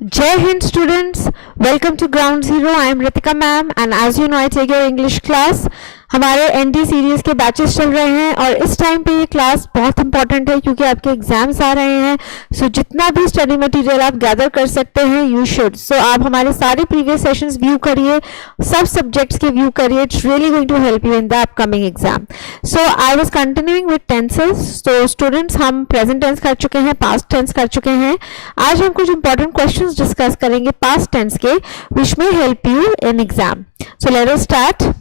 Jai Hind students, welcome to Ground Zero. I am Ritika ma'am and as you know I take your English class. हमारे ND series के batches चल रहे हैं और इस time पे ये क्लास बहुत इंपॉर्टेंट है क्योंकि आपके एग्जाम्स आ रहे हैं. सो जितना भी स्टडी मटेरियल आप गैदर कर सकते हैं यू शुड. सो आप हमारे सारे प्रीवियस सेशंस व्यू करिए, सब सब्जेक्ट्स के व्यू करिए. It's really going to help you in the upcoming exam. So I was continuing with tenses. तो स्टूडेंट्स हम प्रेजेंट टेंस कर चुके हैं, पास्ट टेंस कर चुके हैं. आज हम कुछ इंपॉर्टेंट क्वेश्चंस डिस्कस करेंगे पास्ट टेंस के which may help you in exam. So let us start.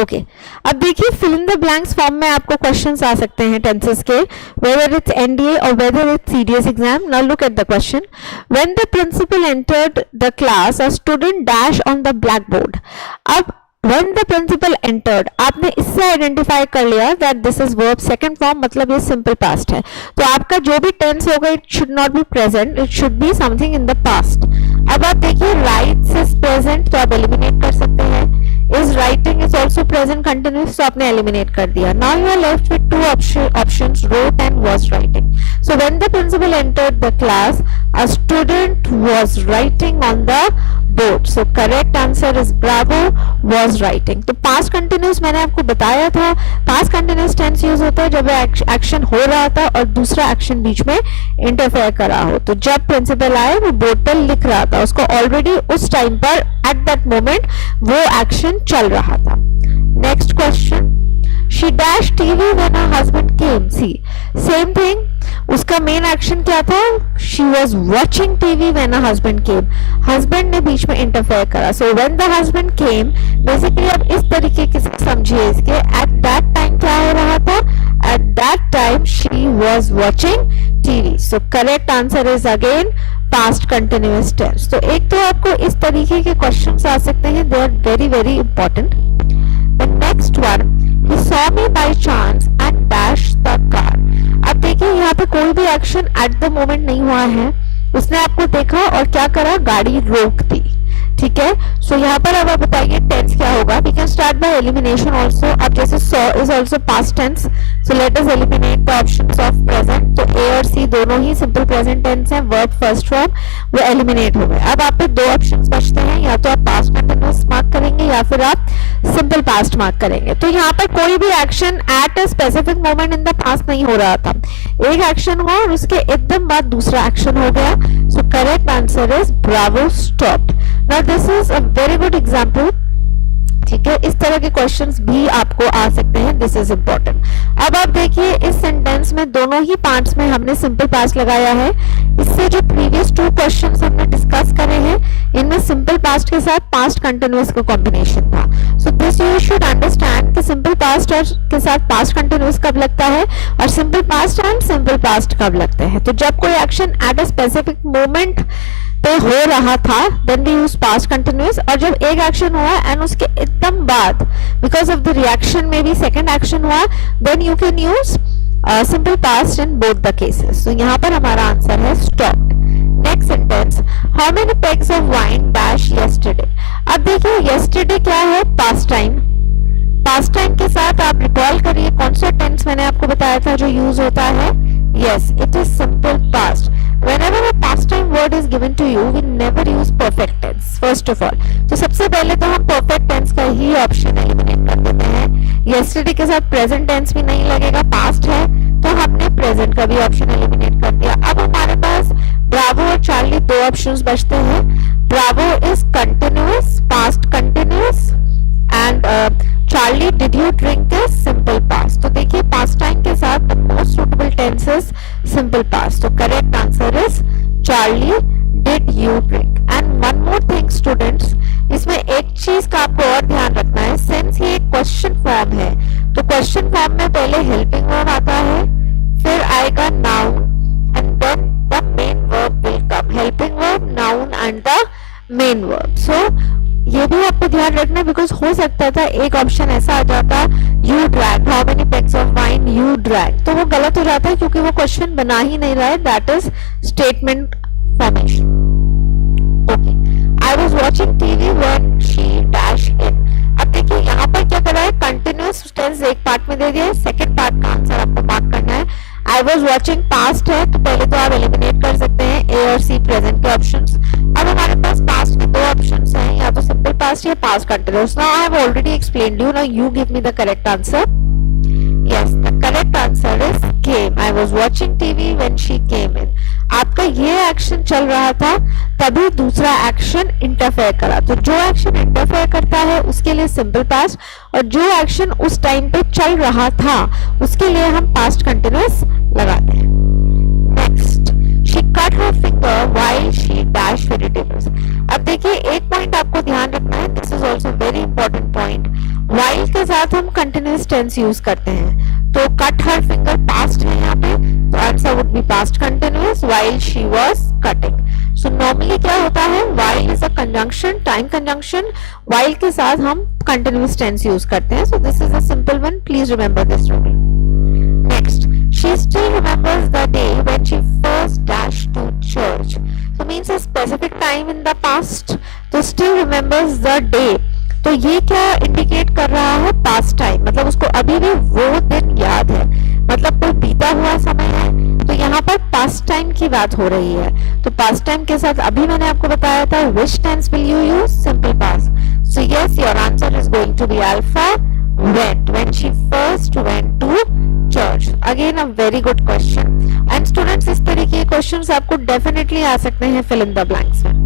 Okay अब देखिए fill in the blanks form में आपको क्वेश्चंस आ सकते हैं टेंसेस के, वेदर इट्स एनडीए और whether it's CDS exam. Now look at the question. When the principal entered the class a student dash on the black board. अब when the principal entered आपने इससे identify कर लिया that this is verb second form, मतलब ये simple past है. तो आपका जो भी tense होगा it should not be present, it should be something in the past. अब आप देखिए writes is present तो आप eliminate कर सकते हैं. is writing is also present continuous तो आपने eliminate कर दिया. Now you are left with two options wrote and was writing. So when the principal entered the class a student was writing on the board. So correct answer is bravo was writing. तो past continuous मैंने आपको बताया था. past continuous tense use होता है जब action हो रहा था और दूसरा एक्शन बीच में इंटरफेयर कर रहा हो. तो जब प्रिंसिपल आए वो बोर्ड पर लिख रहा था, उसको ऑलरेडी उस टाइम पर एट दैट मोमेंट वो एक्शन चल रहा था. Next question. She dashed TV when her husband came. See, same thing. उसका मेन एक्शन क्या था? She was watching TV when her husband came. Husband ने बीच में इंटरफेयर करा. So when the husband came, basically अब इस तरीके से समझिए इसके. At that time क्या हो रहा था? At that time she was watching TV. So correct answer is again past continuous tense. तो एक तो आपको इस तरीके के क्वेश्चंस आ सकते हैं. They are very very important. The next one. He saw me by chance and dashed the car. अब देखिए यहाँ पे कोई भी एक्शन एट द मोमेंट नहीं हुआ है. उसने आपको देखा और क्या करा? गाड़ी रोक दी. ठीक है. सो यहाँ पर अब आप बताइए टेंस क्या होगा. We can start by elimination also. अब जैसे saw is also past tense. So let us eliminate the options of present. तो ए और सी दोनों ही सिंपल प्रेजेंट टेंस हैं. वर्ब फर्स्ट फॉर्म वो एलिमिनेट हो गए. अब आप पे दो ऑप्शंस बचते हैं, या तो आप पास्ट कंटिन्यूअस मार्क करेंगे या फिर आप सिंपल पास्ट मार्क करेंगे. तो यहाँ पर कोई भी action at a specific moment in the past नहीं हो रहा था. एक एक्शन हुआ और उसके एकदम बाद दूसरा एक्शन हो गया. सो correct answer is Bravo stopped. Now this is a very good example. ठीक है, इस तरह के क्वेश्चंस भी आपको आ सकते हैं. This is important. अब आप देखिए इस सेंटेंस में दोनों ही पार्ट्स में हमने सिंपल पास्ट लगाया है. इससे जो प्रीवियस टू क्वेश्चंस हमने डिस्कस करे हैं इनमें सिंपल पास्ट के साथ पास्ट कंटिन्यूअस का कॉम्बिनेशन था. So this you should understand कि सिंपल पास्ट के साथ पास्ट कंटिन्यूअस कब लगता है और simple past and simple past कब लगते हैं. तो जब कोई action at a specific moment पे हो रहा था then we use past continuous, और जब एक एक्शन हुआ एंड उसके एकदम बाद बिकॉज ऑफ द रिएक्शन में भी सेकंड एक्शन हुआ then you can use simple past in both the cases. तो यहाँ पर हमारा आंसर है stopped. Next sentence. How many pegs of wine dash yesterday. अब देखिए यस्टरडे क्या है? Past time. पास्ट टाइम के साथ आप रिकॉल करिए कौन सा टेंस मैंने आपको बताया था जो यूज होता है. Yes, it is simple past. Whenever a past time word is given to you, we never use perfect tense. First of all, तो सबसे पहले तो हम perfect tense का ही ऑप्शन एलिमिनेट कर देते हैं. Yesterday के साथ present tense भी नहीं लगेगा, past है तो हमने present का भी ऑप्शन एलिमिनेट कर दिया. अब हमारे पास Bravo और Charlie दो ऑप्शंस बचते हैं. Bravo is continuous, past continuous, and Charlie did you drink is simple past. तो देखिए past time के साथ the most suitable tense is simple past. तो correct answer is Charlie did you drink. And one more thing students, इसमें एक चीज का आपको और ध्यान रखना है. since ये क्वेश्चन फॉर्म है तो क्वेश्चन फॉर्म में पहले हेल्पिंग वर्ब आता है, फिर आएगा noun and then the main verb will come. Helping verb, noun and the main verb. So ये भी आपको ध्यान रखना बिकॉज हो सकता था एक ऑप्शन ऐसा आ जाता you drag, how many pegs of wine you drag, तो वो गलत हो जाता है क्योंकि वो क्वेश्चन बना ही नहीं रहा है. That is statement formation. Okay, I was watching TV when she dash in. अब देखिए यहाँ पर क्या कर रहा है? कंटिन्यूअस टेंस एक पार्ट में दे दिया है, सेकंड पार्ट का आंसर आपको मार्क करना है. आई वॉज वॉचिंग पास्ट है तो पहले तो आप एलिमिनेट कर सकते हैं ए और सी प्रेजेंट के ऑप्शंस। अब हमारे पास पास्ट के दो ऑप्शंस हैं, या तो सिंपल पास्ट या past continuous. Now I have already explained you, now you give me the correct answer. Yes, the correct answer is came. I was watching TV when she came in. आपका ये action चल रहा था तभी दूसरा action interfere करा, तो जो एक्शन इंटरफेयर करता है उसके लिए सिंपल पास्ट, और जो एक्शन उस टाइम पे चल रहा था उसके लिए हम पास्ट कंटिन्यूअस लगाते हैं। Next, she cut her finger while she dashed vegetables. अब देखिए एक पॉइंट आपको ध्यान रखना है, this is also very important point. while के साथ हम कंटिन्यूअस टेंस यूज करते हैं, तो कट हर फिंगर पास्ट है यहाँ पे, तो answer would be past continuous while she was cutting. So normally क्या होता है, while is a conjunction, time conjunction, while के साथ हम कंटिन्यूअस टेंस यूज करते हैं। So this is a simple one, please remember this rule. Next, she still remembers the day when she first dashed to church. So means a specific time in the past. तो still remembers the day. तो ये क्या indicate कर रहा है, past time, मतलब उसको अभी भी वो दिन याद है, मतलब कोई बीता हुआ समय है, तो यहाँ पर पास्ट टाइम की बात हो रही है। तो पास्ट टाइम के साथ अभी मैंने आपको बताया था which tense will you use, simple past. So yes, your answer is going to be alpha, went, when she first went to church. Again a very good question. And students, इस तरीके के क्वेश्चंस आपको definitely आ सकते हैं fill in the blanks में।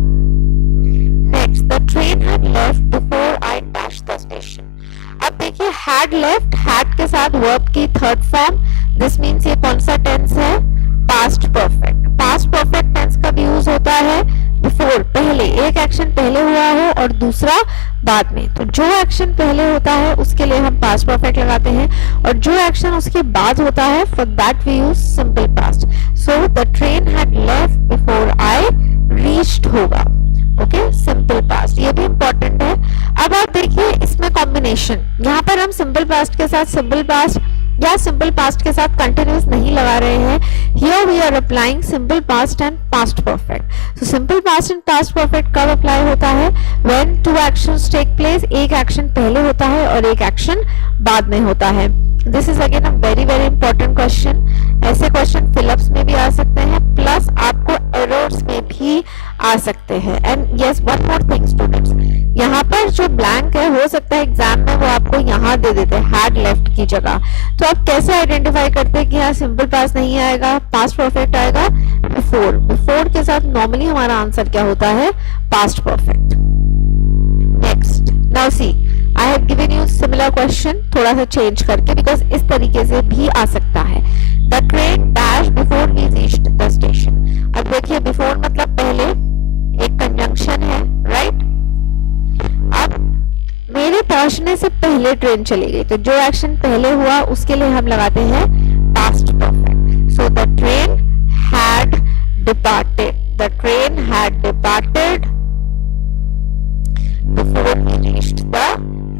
Next, the train had left before I dashed the station. अब देखिए had left, had के साथ verb की थर्ड फॉर्म, दिस मीन्स ये कौन सा टेंस है, past perfect. Past perfect tense का भी यूज होता है बिफोर, पहले, एक एक्शन पहले हुआ हो और दूसरा बाद में, तो जो एक्शन पहले होता है उसके लिए हम पास्ट परफेक्ट लगाते हैं, और जो एक्शन उसके बाद होता है for that we use simple past. So the train had left before I reached होगा, ओके, सिंपल पास्ट, ये भी इंपॉर्टेंट है। अब आप देखिए इसमें कॉम्बिनेशन, यहाँ पर हम सिंपल पास्ट के साथ सिंपल पास्ट या सिंपल पास्ट के साथ कंटिन्यूअस नहीं लगा रहे हैं, here we are applying simple past and past perfect. So simple past and past perfect कब अप्लाई होता है, when two actions take place, एक एक्शन पहले होता है और एक एक्शन बाद में होता है। This is again a very very important question. ऐसे क्वेश्चन फिलअप्स में भी आ सकते हैं, प्लस आपको एरर्स में भी आ सकते हैं। And yes, one more thing students, यहाँ पर जो ब्लैंक है हो सकता है एग्जाम में वो आपको यहाँ दे देते हैं हैड लेफ्ट की जगह, तो आप कैसे आइडेंटिफाई करते हैं कि यहाँ सिंपल पास्ट नहीं आएगा, पास्ट परफेक्ट आएगा, बिफोर। बिफोर के साथ नॉर्मली हमारा आंसर क्या होता है, past perfect. Next, now see I have given you similar question, थोड़ा सा चेंज करके, बिकॉज इस तरीके से भी आ सकता है। The train dash before we reached the station. अब देखिए बिफोर मतलब पहले, एक कंजंक्शन है, राइट। अब मेरे पहुंचने से पहले ट्रेन चली गई, तो जो एक्शन पहले हुआ उसके लिए हम लगाते हैं past perfect. So the train had departed, the train had departed before we reached the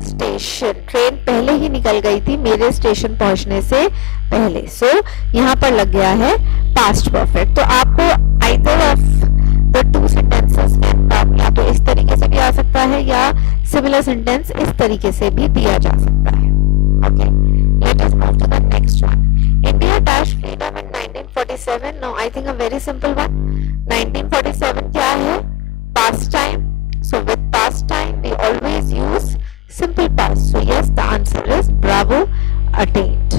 station. Train पहले ही निकल गई थी मेरे स्टेशन पहुंचने से पहले। सो यहाँ पर लग गया है पास्ट परफेक्ट। तो आपको either of the two sentences can come, या तो इस तरीके से भी आ सकता है या सिमिलर सेंटेंस इस तरीके से भी दिया जा सकता है। Okay, let us move to the next one. India dash freedom in 1947। No, I think a very simple one. 1947 क्या है, past time. So with past time we always use simple past. So yes, the answer is bravo, attained.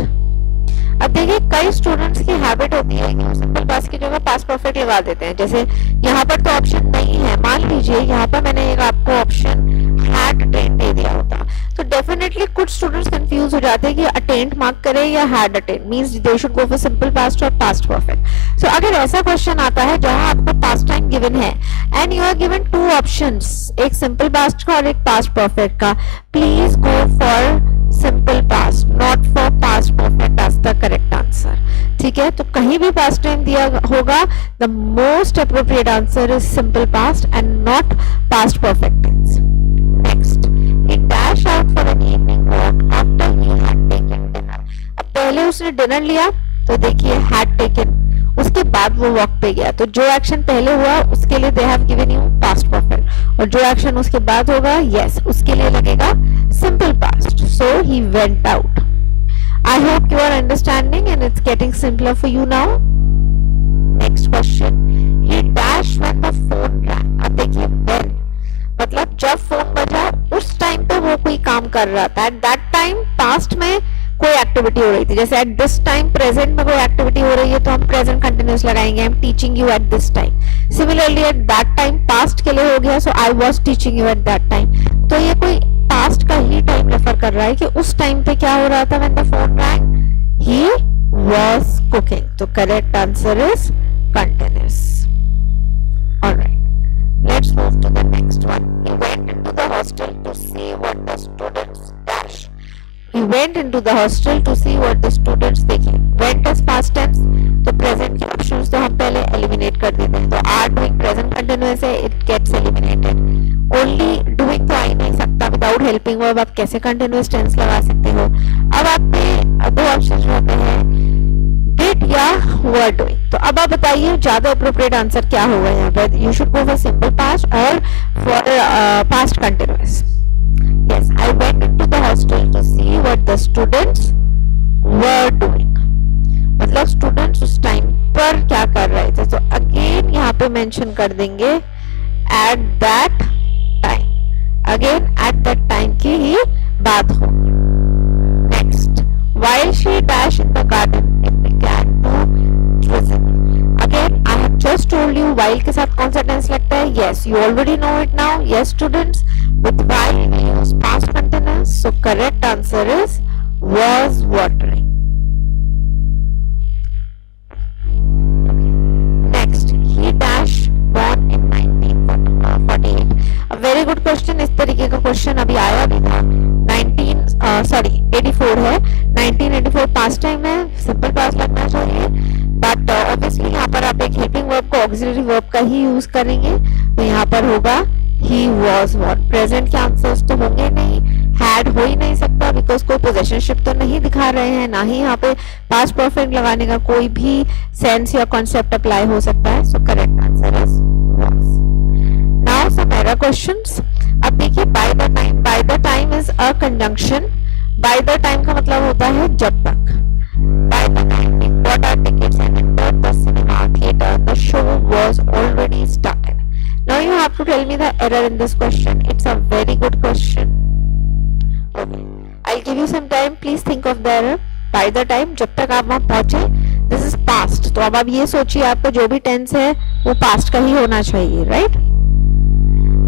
अब देखिए कई students की habit होती है कि वो सिंपल पास्ट की जगह पास्ट परफेक्ट लगा देते हैं। जैसे यहाँ पर तो ऑप्शन नहीं है, मान लीजिए यहाँ पर मैंने एक आपको ऑप्शन हैड अटेंड दे दिया होता, तो डेफिनेटली कुछ स्टूडेंट्स कंफ्यूज हो जाते हैं कि अटेंड मार्क करें या had attend, means they should go for simple past और पास्ट परफेक्ट। सो अगर ऐसा क्वेश्चन आता है जहां आपको पास्ट टाइम गिवन है and you are given two options, एक सिंपल पास्ट का और एक पास्ट परफेक्ट का, please go for simple past, not for past perfect as the correct answer. ठीक है, तो कहीं भी पास्ट टाइम दिया होगा, the most appropriate answer is simple past and not past perfect tense. Next, he dashed out for an evening walk after he had taken dinner. अब पहले उसने डिनर लिया, तो देखिए had taken, उसके बाद वो वॉक पे गया, तो जो एक्शन पहले हुआ उसके लिए they have given you past perfect, और जो एक्शन उसके बाद होगा, यस, उसके लिए लगेगा simple past. So he went out. I hope you are understanding and it's getting simpler for you now. Next question. He dashed when the phone rang. अब देखिए when मतलब जब फोन बजा उस टाइम पे वो कोई काम कर रहा था. एट दैट टाइम पास्ट में कोई एक्टिविटी हो रही थी. जैसे एट दिस टाइम प्रेजेंट में कोई एक्टिविटी हो रही है तो हम प्रेजेंट कंटिन्यूअस लगाएंगे. I am teaching you at this time. Similarly at that time past के लिए हो गया, so I was teaching you at that time. तो ये कोई पास्ट का ही टाइम रेफर कर रहा है कि उस टाइम पे क्या हो रहा था. When the phone rang he was cooking. तो correct answer is continuous. Alright, let's move to the next one. He went into the hostel to see what the students dash. He went into the hostel to see what the students. देखिए went is past tense, तो present के options तो हम पहले eliminate कर देते हैं. तो are doing present continuous है, it gets eliminated. Only doing तो आ ही नहीं सकता. without helping verb आप कैसे continuous tense लगा सकते हो. अब आप पे दो options रहते हैं, did या were doing. तो अब आप बताइए ज्यादा अप्रोप्रिएट आंसर क्या होगा यहाँ पे. You should go for simple past और for past continuous. Yes, I went into the hostel to see what the students were doing. मतलब स्टूडेंट्स उस टाइम पर क्या कर रहे थे. तो अगेन यहाँ पे मेंशन कर देंगे eight that time. Again eight that time की ही बात होगी. Next, while she dashed in the garden it began to drizzle. Again I have just told you while के साथ कौन सा tense लगता है. Yes, you already know it now. Yes students, with while we use past continuous, so correct answer is was watering. Next, he dashed born in 1948. A very good question. इस तरीके का question अभी आया भी था. 84 है. 1984 पास्ट टाइम है, simple past लगना चाहिए. बट ऑब्वियसली यहाँ पर आप एक हेल्पिंग वर्ब को ऑक्सिलरी वर्ब का ही यूज करेंगे. तो यहाँ पर होगा he was what. प्रेजेंट के आंसर्स तो होंगे नहीं. हैड हो ही नहीं सकता बिकॉज कोई पोजेशनशिप तो नहीं दिखा रहे हैं. ना ही यहाँ पे पास्ट परफेक्ट लगाने का कोई भी सेंस या कॉन्सेप्ट अप्लाई हो सकता है. So correct answer is was. Now some error questions. अब देखिए by the time is a conjunction. By the time का मतलब होता है जब तक. By the time we bought our tickets and entered the cinema theater, the show was already started. Now you have to tell me the error in this question. It's a very good question. Okay, I'll give you some time. Please think of the error. By the time, जब तक आप वहां पहुंचे, this is past. तो अब आप ये सोचिए आपका जो भी tense है वो past का ही होना चाहिए, right?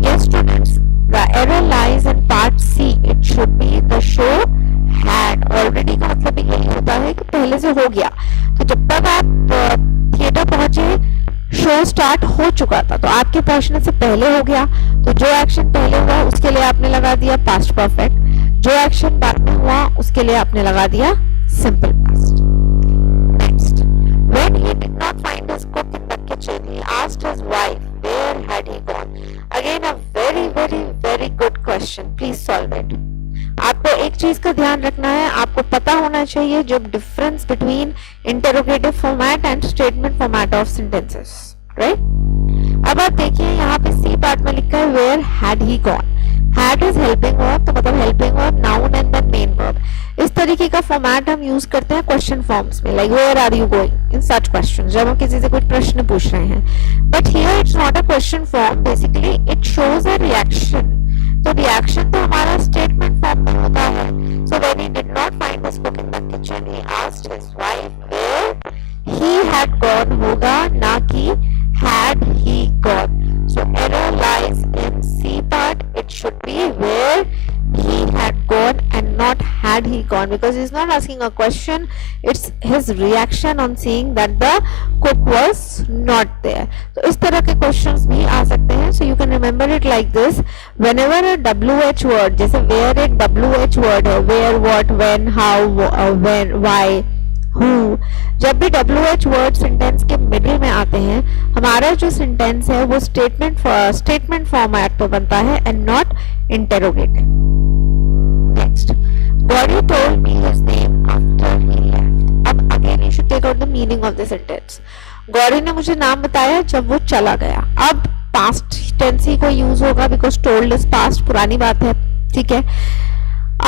Yes students, the error lies in part C. It should be the show had already. का मतलब यही होता है कि पहले से हो गया. तो जब तक आप थिएटर पहुंचे शो स्टार्ट हो चुका था. तो आपके पहुंचने से पहले हो गया. तो जो एक्शन पहले हुआ उसके लिए आपने लगा दिया पास्ट परफेक्ट. जो एक्शन बाद में हुआ उसके लिए आपने लगा दिया simple past. Next, when he did not find his cook in the kitchen, he asked his wife where had he gone. Again a very good question. Please solve it. आपको एक चीज का ध्यान रखना है. आपको पता होना चाहिए जो difference between interrogative format and statement format of sentences, right. अब आप देखिए यहाँ पे सी पार्ट में लिखा है where had he gone. Had is helping verb, तो मतलब helping verb noun and then main verb. इस तरीके का फॉर्मेट हम यूज करते हैं क्वेश्चन फॉर्म्स में, like where are you going in such questions, जब हम किसी से कुछ प्रश्न पूछ रहे हैं. But here it's not a question form. Basically it shows a reaction. तो रिएक्शन तो हमारा स्टेटमेंट फॉर्म में होता है. सो when he did not find his cook in the kitchen, he asked his wife where he had gone होगा, ना कि had he gone. So error lies in C part. It should be where he had gone and not had he gone, because he's not asking a question. It's his reaction on seeing that the cook was not there. So इस तरह के questions भी आ सकते हैं. So you can remember it like this. Whenever a WH word, जैसे where एक WH word है, where, what, when, how, when, why, who, जब भी WH वर्ड सेंटेंस के मिडिल में आते हैं, हमारा जो सेंटेंस है वो स्टेटमेंट फॉर्मेट पे बनता है and not interrogative. Next, Gauri told me his name after he left. अब again you should take out the meaning of the sentence. Gauri ने मुझे नाम बताया जब वो चला गया. अब पास्ट टेंस ही को यूज होगा बिकॉज टोल्ड इज पास्ट, पुरानी बात है, ठीक है.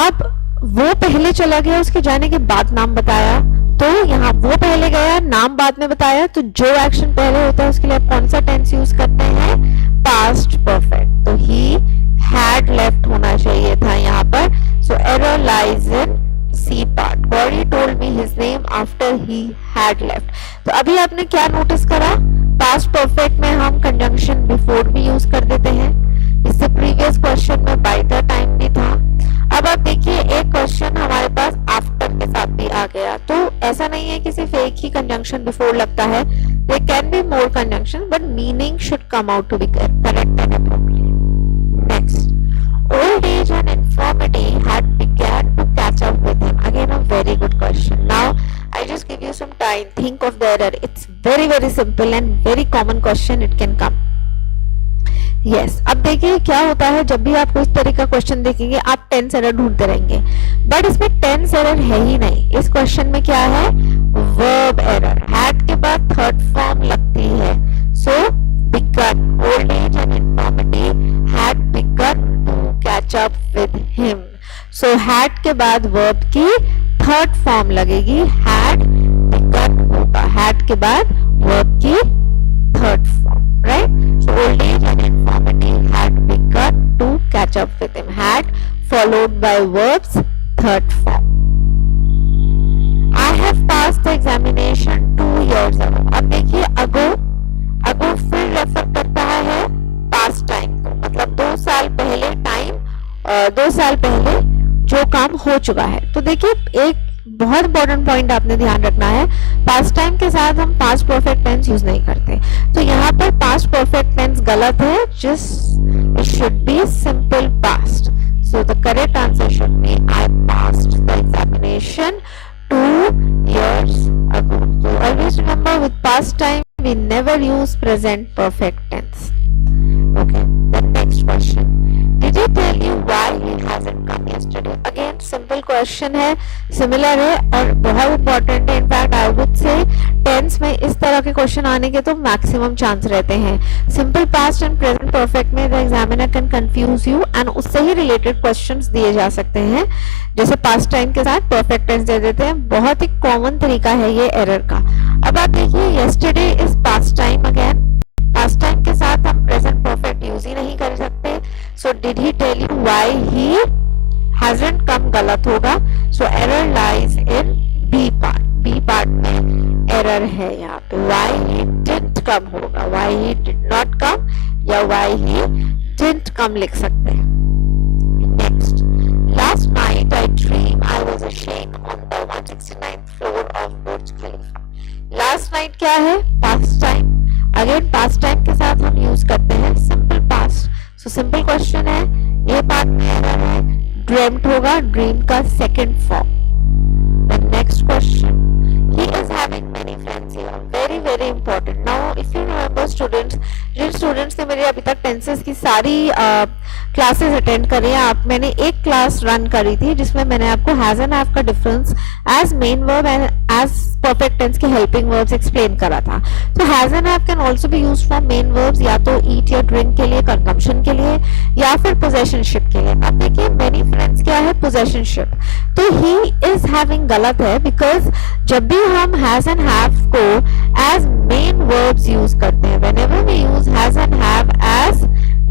अब वो पहले चला गया, उसके जाने के बाद नाम बताया, तो यहाँ वो पहले गया, नाम बाद में बताया, तो जो एक्शन पहले होता है उसके लिए आप कौन सा टेंस यूज करते हैं? Past perfect. तो ही हैड लेफ्ट होना चाहिए था यहाँ पर। So error lies in C part. Gauri told me his name after he had left. तो अभी आपने क्या नोटिस करा? पास्ट परफेक्ट में हम कंजंक्शन बिफोर भी यूज कर देते हैं। इससे प्रीवियस क्वेश्चन में बाय द टाइम भी था। अब आप देखिए एक क्वेश्चन हमारे पास आफ्टर के साथ भी आ गया। तो ऐसा नहीं है कि सिर्फ एक ही कंजंक्शन बिफोर लगता है, there can be more conjunction but meaning should come out to be correct and appropriate. Next, old age and infirmity had began to catch up with him. Again a very good question. Now I just give you some time, think of the error. It's very simple and very common question, it can come. Yes, अब देखिए क्या होता है, जब भी आपको इस तरह का क्वेश्चन देखेंगे आप टेंस एरर ढूंढते रहेंगे, बट इसमें टेंस एरर है ही नहीं। इस क्वेश्चन में क्या है? Verb error. हैड के बाद थर्ड फॉर्म लगती है। सो begun, old age and infirmity had begun to catch up with him. So had के बाद verb की थर्ड फॉर्म लगेगी, had begun होगा, had के बाद verb की third form, right? So old age and infirmity had begun to catch up with him. Had followed by verb's third form. I have passed the examination 2 years ago. अब देखिए ago फिर refer करता है past time को, मतलब 2 साल पहले time, 2 साल पहले जो काम हो चुका है। तो देखिए एक बहुत इंपॉर्टेंट पॉइंट आपने ध्यान रखना है, पास्ट टाइम के साथ हम पास्ट परफेक्ट टेंस यूज नहीं करते। तो यहाँ पर पास्ट परफेक्ट टेंस गलत है, it should be simple past. So the correct answer should be I passed the examination 2 years ago. So always remember with past time we never use present perfect tense. Okay, the next question, did he tell you why he hasn't come yesterday? Again simple question है, similar है और बहुत important है। In fact I would say tense में इस तरह के question आने के तो मैक्सिमम चांस रहते हैं। Simple past and present perfect में the examiner can confuse you and उससे ही रिलेटेड क्वेश्चंस दिए जा सकते हैं, जैसे पास्ट टाइम के साथ परफेक्ट टेंस दे देते हैं। बहुत ही कॉमन तरीका है ये एरर का। अब आप देखिए yesterday is past time, again past time के साथ हम प्रेजेंट परफेक्ट यूज ही नहीं कर सकते। So did he tell you why he hasn't come गलत होगा। So error lies in B part. B part में एरर है यहाँ पे, व्हाई ही डिडंट कम होगा, why he did not come या व्हाई ही डिडंट कम लिख सकते हैं। नेक्स्ट, last night I dreamed I was ashamed on the 169th floor of Burj Khalifa. Last night क्या है? Past time. Again past time के साथ हम यूज करते हैं simple past. So simple question है, ये पार्ट में एरर है, ड्रीम्ड होगा, ड्रीम का second form. The next question, he is having many friends here. Very important. Now if you remember students, जिन स्टूडेंट्स ने मेरे अभी तक टेंसेस की सारी क्लासेस अटेंड करी हैं, मैंने एक क्लास रन करी थी जिसमें मैंने आपको हैज एंड हैव का difference as main verb and as perfect tense के हेल्पिंग वर्ब्स एक्सप्लेन करा था। तो has and have can also be used for main verbs, या तो ईट या ड्रिंक के लिए, कंजम्पशन के लिए, या फिर पोजेशनशिप के लिए। अब देखिए मेनी फ्रेंड्स क्या है? पोजेशनशिप। तो ही इज हैविंग गलत है, बिकॉज जब भी हम हैज एंड हैव को एज मेन वर्ब्स यूज करते हैं, whenever we use has and have as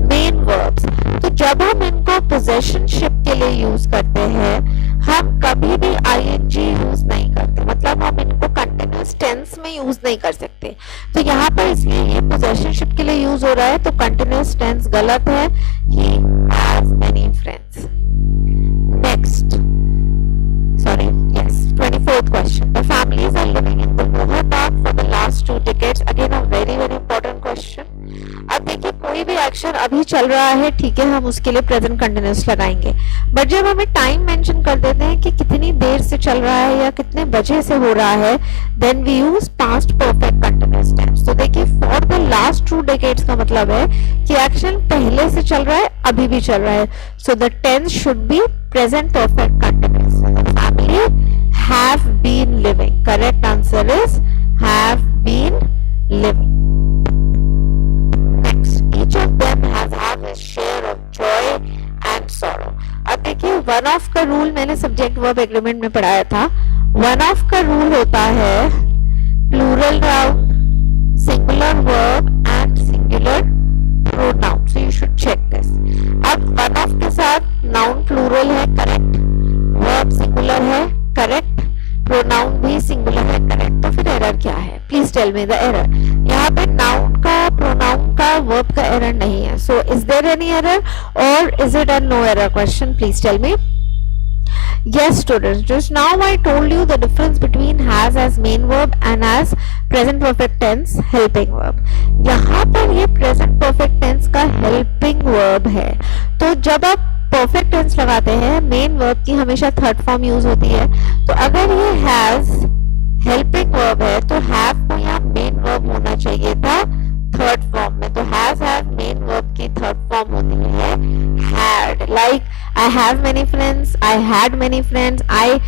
main verbs, तो जब हम इनको पोजेशनशिप के लिए यूज करते हैं हम कभी भी आईएनजी यूज नहीं करते, मतलब हम इनको कंटिन्यूअस टेंस में यूज नहीं कर सकते। तो यहाँ पर इसलिए ये पोजेशनशिप के लिए यूज हो रहा है, तो कंटिन्यूअस टेंस गलत है। He has many friends. Next, sorry, yes, 24th question, the families are living in the Lohar Park for the last 2 decades. Again a very important question. अब देखिए कोई भी एक्शन अभी चल रहा है, ठीक है, हम उसके लिए प्रेजेंट कंटिन्यूअस लगाएंगे, बट जब हमें टाइम मेंशन कर देते हैं कि कितनी देर से चल रहा है या कितने बजे से हो रहा है, then we use past perfect continuous tense. तो देखिए फॉर द लास्ट 2 decades का मतलब है कि एक्शन पहले से चल रहा है, अभी भी चल रहा है। So the tense should be present perfect continuous. Family have been living. Correct answer is have been living. Next, each of them has had his share of joy and sorrow. अब देखिए one ऑफ का rule मैंने subject verb agreement में पढ़ाया था. One of का rule होता है plural noun, singular verb and singular pronoun. So you should check this. अब वन ऑफ के साथ नाउन प्लूरल है, करेक्ट. वर्ब सिंगुलर है, करेक्ट. प्रोनाउन भी सिंगुलर है, करेक्ट. तो फिर एरर क्या है? Please tell me the error. यहाँ पे नाउन का, प्रोनाउन का, वर्ब का एरर नहीं है. So is there any error और is it a no error question? Please tell me. Yes students, just now I told you the difference between has as main verb and as present perfect tense helping verb. यहाँ पर ये present perfect tense का helping verb है. तो जब आप perfect tense लगाते हैं, main verb की हमेशा third form use होती है. तो अगर ये has helping verb है तो have को यहाँ main verb होना चाहिए था थर्ड फॉर्म में. तो हैज मेन वर्ब की थर्ड फॉर्म होती है had. Like I have many friends, I had many friends, I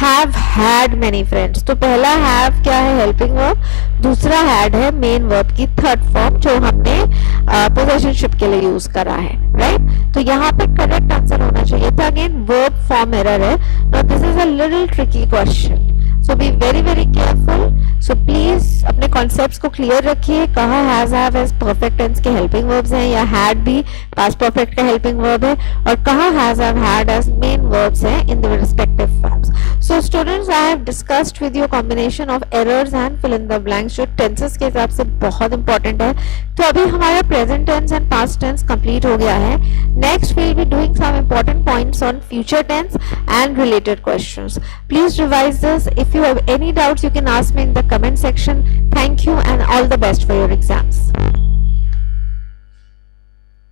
have had many friends. तो पहला हैव क्या है? Helping verb. दूसरा हैड है मेन वर्ब की थर्ड फॉर्म जो हमने पोजेशनशिप के लिए यूज करा है, राइट. तो यहाँ पे करेक्ट आंसर होना चाहिए था. अगेन वर्ब फॉर्म एरर है. Now this is a little tricky question, so be very very careful. So please अपने कॉन्सेप्ट्स को क्लियर रखिए. कहाँ has have as perfect tense के हेल्पिंग वर्ब्स हैं या हैड भी पास्ट परफेक्ट का हेल्पिंग वर्ब है, और कहाँ has have had as main verbs हैं in the respective forms. So students, I have discussed with you combination of errors and fill in the blanks जो tenses के हिसाब से बहुत इंपॉर्टेंट है. तो अभी हमारा present tense and past tense complete हो गया है. Next we will be doing some important points on future tense and related questions. Please revise this. If you have any doubts, you can ask me in the comment section. Thank you and all the best for your exams.